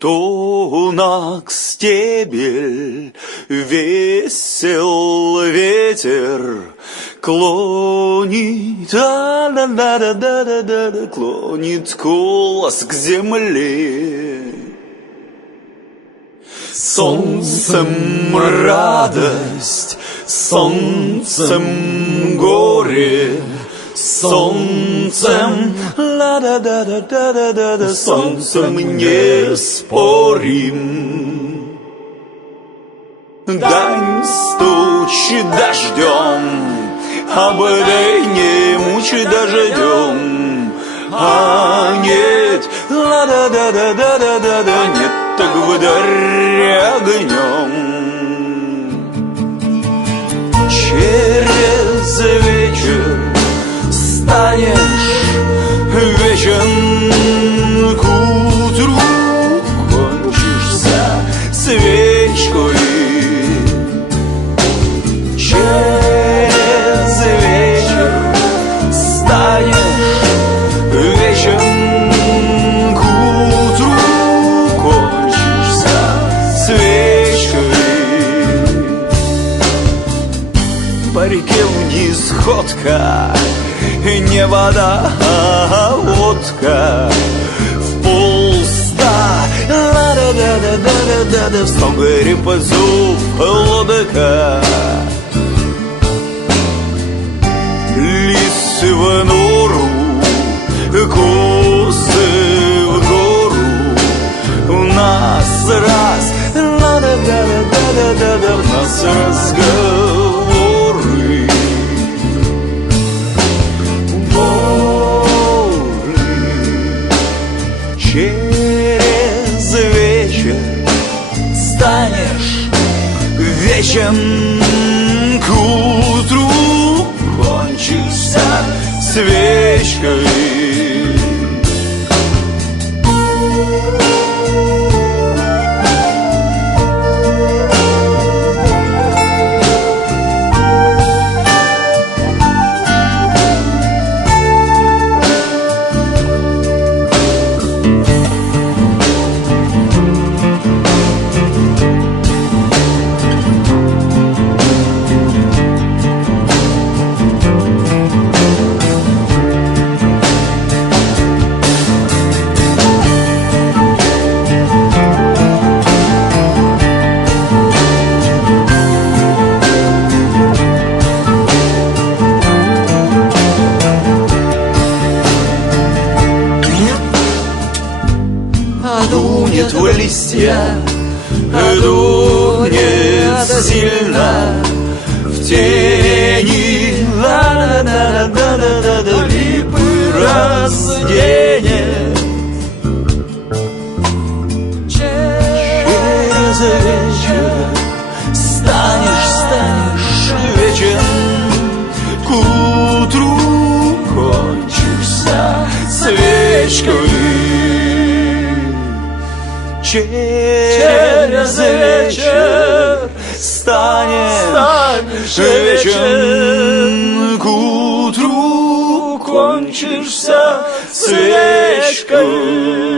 Тонок стебель, весел ветер, клонит, клонит колос к земле. Солнцем радость, солнцем горе, солнцем, солнцем не спорим. Дань стучит дождем, обдай не мучай дождем. А нет, нет, так вдарь огнем. Через вечер станешь вечен, к утру кончишься свечкой. Через вечер станешь вечен, к утру кончишься свечкой. По реке вниз ходка, не вода, а водка. В полста, в стогоре позов лодка. Лисы в нору, косы в гору. У нас раз, в нас разговоры. Через вечер станешь вечен, к утру кончишься свечкой. Дунет в листья, дунет сильно, в тени липы разденет. Через вечер станешь вечен, к утру кончишься свечкой. Через вечер станешь вечен, к утру кончишься свечкой.